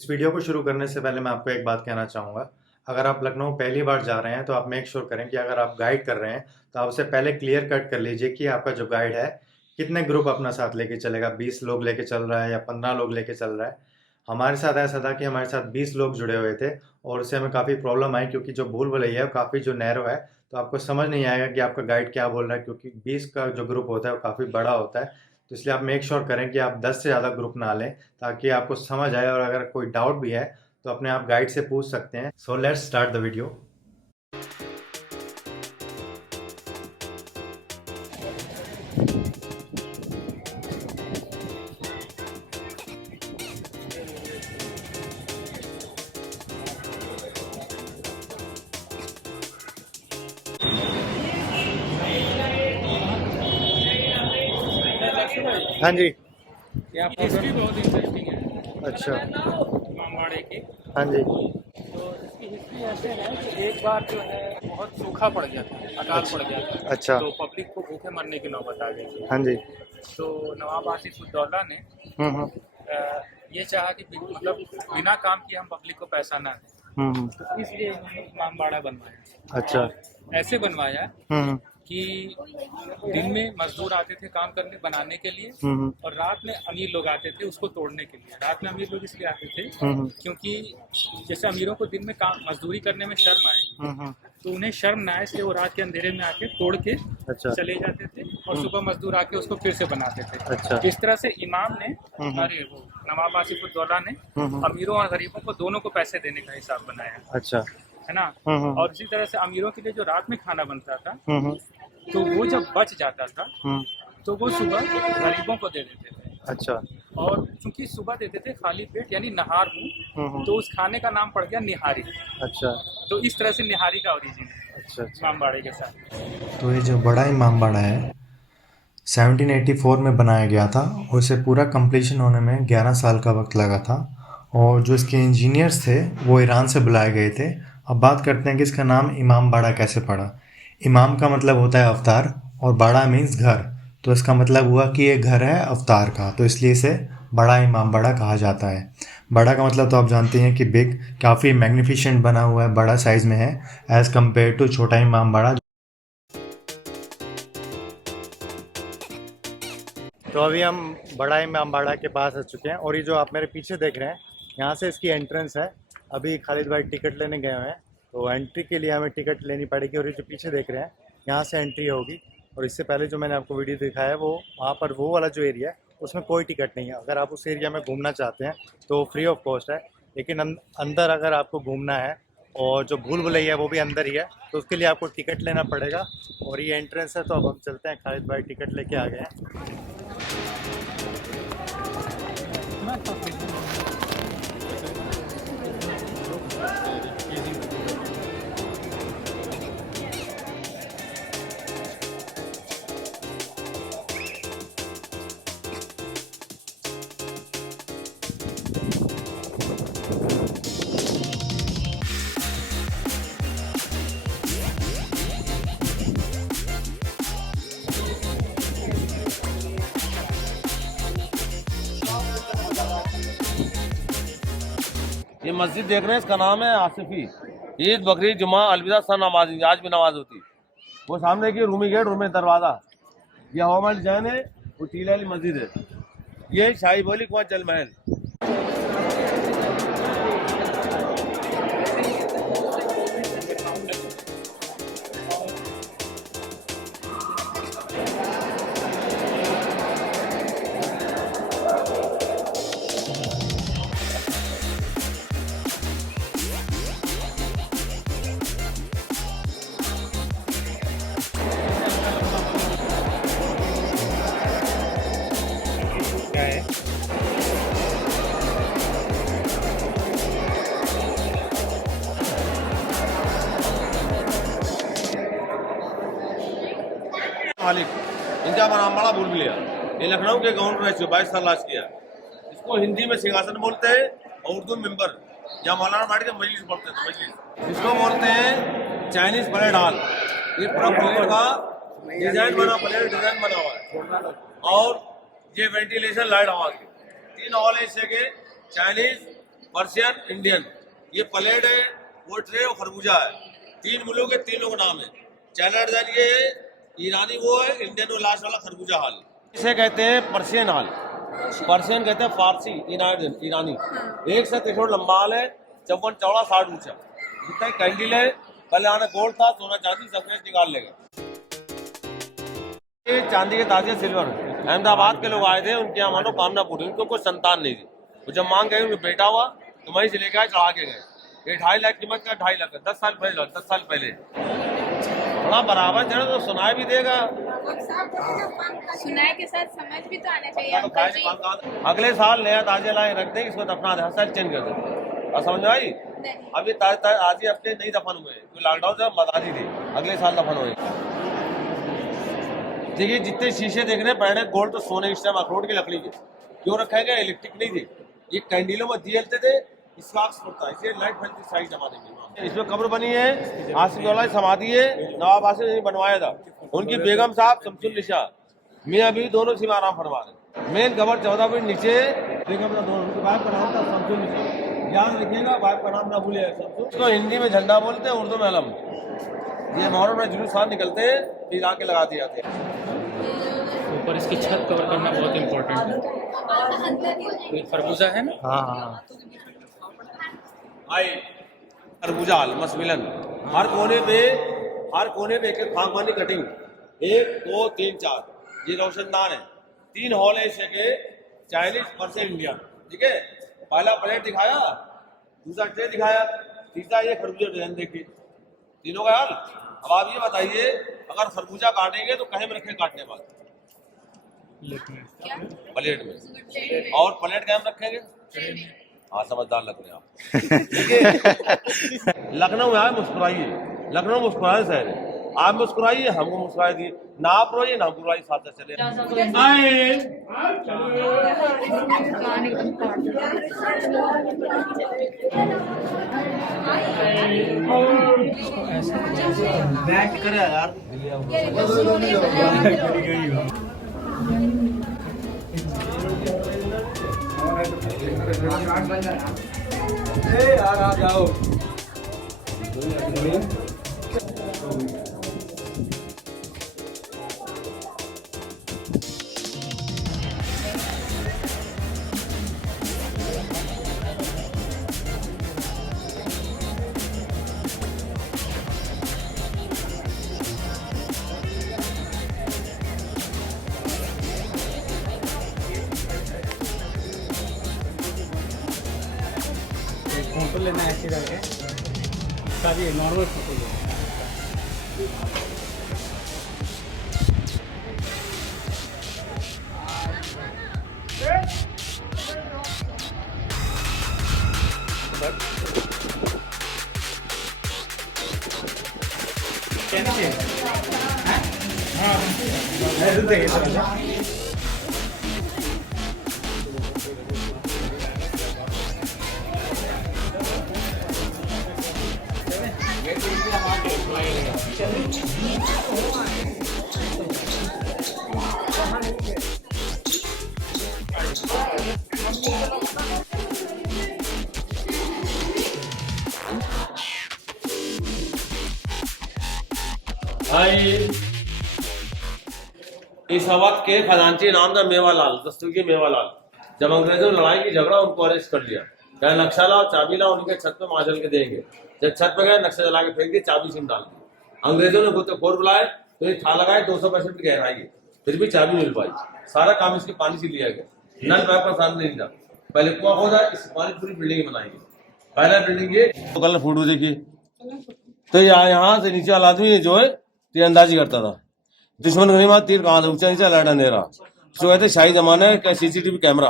इस वीडियो को शुरू करने से पहले मैं आपको एक बात कहना चाहूँगा। अगर आप लखनऊ पहली बार जा रहे हैं तो आप मेक श्योर करें कि अगर आप गाइड कर रहे हैं तो आप उसे पहले क्लियर कट कर लीजिए कि आपका जो गाइड है कितने ग्रुप अपना साथ लेके चलेगा। 20 लोग लेके चल रहा है या 15 लोग लेके चल रहा है। हमारे साथ ऐसा था कि हमारे साथ 20 लोग जुड़े हुए थे और उससे हमें काफ़ी प्रॉब्लम आई, क्योंकि जो भूल भुलैया है वो काफ़ी जो नैरो है, तो आपको समझ नहीं आएगा कि आपका गाइड क्या बोल रहा है, क्योंकि 20 का जो ग्रुप होता है वो काफ़ी बड़ा होता है। तो इसलिए आप मेक श्योर करें कि आप 10 से ज़्यादा ग्रुप ना लें, ताकि आपको समझ आए, और अगर कोई डाउट भी है तो अपने आप गाइड से पूछ सकते हैं। So let's start the video. हाँ जी। यहाँ हिस्ट्री बहुत इंटरेस्टिंग है। अच्छा। इमामबाड़े की। हाँ जी। तो इसकी हिस्ट्री ऐसे है कि एक बार जो है बहुत सूखा पड़ गया था, अकाल पड़ गया था। अच्छा। तो पब्लिक को भूखे मरने की नौबत आ गई थी। हाँ जी। तो नवाब आसिफउद्दौला ने हम्म। ये चाहा कि मतलब बिना काम किए हम पब्लिक को पैसा ना दें, हम्म। तो इसलिए इन्होंने इमामबाड़ा बनवाया। अच्छा। ऐसे बनवाया हम्म। कि दिन में मजदूर आते थे काम करने बनाने के लिए, हम्म। और रात में अमीर लोग आते थे उसको तोड़ने के लिए। रात में अमीर लोग इसलिए आते थे हम्म। क्योंकि जैसे अमीरों को दिन में काम मजदूरी करने में शर्म आएगी, हम्म। तो उन्हें शर्म ना आए इसलिए वो रात के अंधेरे में आके तोड़ के अच्छा। चले जाते थे, और सुबह मजदूर आके उसको फिर से बनाते थे। अच्छा। इस तरह से इमाम ने हम्म। अरे वो नवाब आसिफउद्दौला ने हम्म। अमीरों और गरीबों को दोनों को पैसे देने का हिसाब बनाया, अच्छा। है ना। हम्म। और इसी तरह से अमीरों के लिए जो रात में खाना बनता था, हम्म। तो वो जब बच जाता था हम्म। तो वो सुबह गरीबों को दे देते थे। अच्छा। और चूंकि सुबह देते थे खाली पेट यानी नहार मुंह, हम्म। तो उस खाने का नाम पड़ गया निहारी। अच्छा। तो इस तरह से निहारी का ओरिजिन है अच्छा। अच्छा। इमामबाड़े के साथ। तो ये जो बड़ा इमामबाड़ा है 1784 में बनाया गया था, और इसे पूरा कंप्लीशन होने में 11 साल का वक्त लगा था। और जो इसके इंजीनियर्स थे वो ईरान से बुलाए गए थे। अब बात करते हैं कि इसका नाम इमामबाड़ा कैसे पड़ा। इमाम का मतलब होता है अवतार, और बाड़ा मीन्स घर। तो इसका मतलब हुआ कि ये घर है अवतार का, तो इसलिए इसे बड़ा इमामबाड़ा कहा जाता है। बड़ा का मतलब तो आप जानते हैं कि बिग, काफ़ी मैग्निफिसेंट बना हुआ है, बड़ा साइज़ में है एज़ कम्पेयर टू छोटा इमामबाड़ा। तो अभी हम बड़ा इमामबाड़ा के पास आ चुके हैं, और ये जो आप मेरे पीछे देख रहे हैं यहाँ से इसकी एंट्रेंस है। अभी खालिद भाई टिकट लेने गए हुए हैं, तो एंट्री के लिए हमें टिकट लेनी पड़ेगी, और ये जो पीछे देख रहे हैं यहाँ से एंट्री होगी। और इससे पहले जो मैंने आपको वीडियो दिखाया है वो वहाँ पर वो वाला जो एरिया है उसमें कोई टिकट नहीं है। अगर आप उस एरिया में घूमना चाहते हैं तो फ्री ऑफ कॉस्ट है, लेकिन अंदर अगर आपको घूमना है और जो भूल भुलैया है वो भी अंदर ही है, तो उसके लिए आपको टिकट लेना पड़ेगा। और ये एंट्रेंस है, तो अब हम चलते हैं। खालिद भाई टिकट लेके आ गए हैं। ये मस्जिद देख रहे हैं, इसका नाम है आसिफी। ईद बकरीद जुमा अलविदा सन नमाज, आज भी नमाज होती है। वो सामने की रूमी गेट, रूमी दरवाजा, ये हवा डिजाइन है। वो टीला वाली मस्जिद है। ये शाही बोली कुआं जल महल। क्या है? मालिक इनका नाम बड़ा भूल लिया। ये लखनऊ के गवर्नर रह चुके, 22 साल राज किया। इसको हिंदी में सिंहासन बोलते हैं और उर्दू में मेंबर, या मौलाना बैठ के मजलिस बोलते थे, मजलिस। इसको बोलते हैं चाइनीज प्लेट हॉल। ये पूरा प्लेट का डिजाइन बना, प्लेट डिजाइन बना हुआ है। और ये वेंटिलेशन लाइट हवा की 3 हॉल है इससे के, चाइनीज पर्शियन, इंडियन। ये प्लेट है, वो ट्रे और खरबूजा है। 3 मुल्कों के 3 लोगों का नाम है। चाइना डिजाइन ये है, ईरानी वो है, इंडियन वो लास्ट वाला खरबूजा हाल। इसे कहते हैं पर्शियन हाल। पर्शियन कहते हैं फारसी, ईरानी। 1 से 3 फुट लंबा हाल है, 54 चौड़ा, 60 ऊंचा। जितना कैंडल है, पहले आना गोल्ड था, सोना चांदी सब कुछ निकाल लेगा। ये चांदी के ताजे सिल्वर अहमदाबाद के लोग आए थे, उनकी यहाँ मानो कामना पूरी, उनको कोई संतान नहीं थी। तो जब मांग गए, उनका बेटा हुआ तो वहीं से लेकर आए, चढ़ा के गए। ये 2.5 लाख कीमत का, 2.5 लाख 10 साल पहले थोड़ा बराबर चढ़े तो सुनाई भी देगा, सुनाई के साथ समझ भी तो आना चाहिए अंकल जी। अगले साल नया ताजे लाए रख देंगे, इसको दफना दे, हर साल चेंज कर देंगे। और समझ में आई? अब ये आज ही अपने नहीं दफन हुए, लॉकडाउन से मदादी थे, अगले साल दफन हुए। देखिए जितने शीशे देख रहे हैं पहले गोल्ड तो सोने इस टाइम अखरोट की लकड़ी के क्यों रखा गया, इलेक्ट्रिक नहीं थे, ये कैंडलों में दिए थे, इसका पड़ता है, इसलिए लाइट फैलती साइड जमा देंगे। इसमें कब्र बनी है, आसिफ समाधि है, नवाब आसिफ ने बनवाया था। उनकी बेगम साहब शमसुल निशा मियां बीवी दोनों सीमा आराम फरमा रहे। मेन कबर 14 फीट नीचे, बेगम का दोनों, उनके बाप का नाम था शमसुल निशा, याद रखिएगा, बाप का नाम ना भूलिए। इसको हिंदी में झंडा बोलते हैं, उर्दू में अलम। ये मोहर्रम में जुलूस खान निकलते हैं, फिर आके लगा दिए जाते हैं। ऊपर इसकी छत कवर करना बहुत इम्पोर्टेंट है। ये खरबूजा है ना? हाँ। आई खरबूजा हाल मसमिलन, हर कोने पे एक खानपानी कटिंग, 1 2 3 4, ये रोशनदान है। 3 हॉल है इसे के, चाइनीज, पर्शियन, इंडिया। ठीक है, पहला प्लेट दिखाया, दूसरा ट्रे दिखाया, तीसरा ये खरबूजा डिजाइन देखिए, तीनों का हाल। अब आप ये बताइए, अगर खरबूजा काटेंगे तो कहीं में रखें काटने बाद? प्लेट में। और प्लेट कहाँ में रखेंगे? हाँ, समझदार लग रहे हैं आप। लखनऊ में आए मुस्कुराइए, लखनऊ मुस्कुराए शहर है। आप मुस्कुराइए, हमको मुस्कुराए दिए, ना आप रोइए ना हम रोइए, साथ चले बैठ करे यार। यार आ जाओ। फोटो लेना है ऐसे करके, इसका भी नॉर्मल फोटो लेना है। इस वक्त के खजांची नाम था मेवालाल, दस्तगीर मेवालाल। जब अंग्रेजों ने लड़ाई की झगड़ा, उनको अरेस्ट कर लिया, क्या नक्शा लाओ, चाबी लाओ, उनके छत पे माजल के देंगे। जब छत पे गए, नक्शा जला के फेंक दी, चाबी सिम डाल दी। अंग्रेजों ने गोताखोर बुलाए, तो ये था लगाए 200 फीट गहराई, फिर भी चाबी मिल पाई। सारा काम इसके पानी से लिया गया, नल पाइप का साथ नहीं था। पहले कुआं खोदा, इस पानी पूरी बिल्डिंग बनाई गई। पहला बिल्डिंग ये तो कल फोटो देखिए, तो यहाँ से नीचे वाला आदमी जो है तीरंदाजी करता था। दुश्मन गनीमत तीर कहाँ था, ऊंचा नीचा लड़ा अंधेरा। जो कहते शाही जमाने का CCTV कैमरा।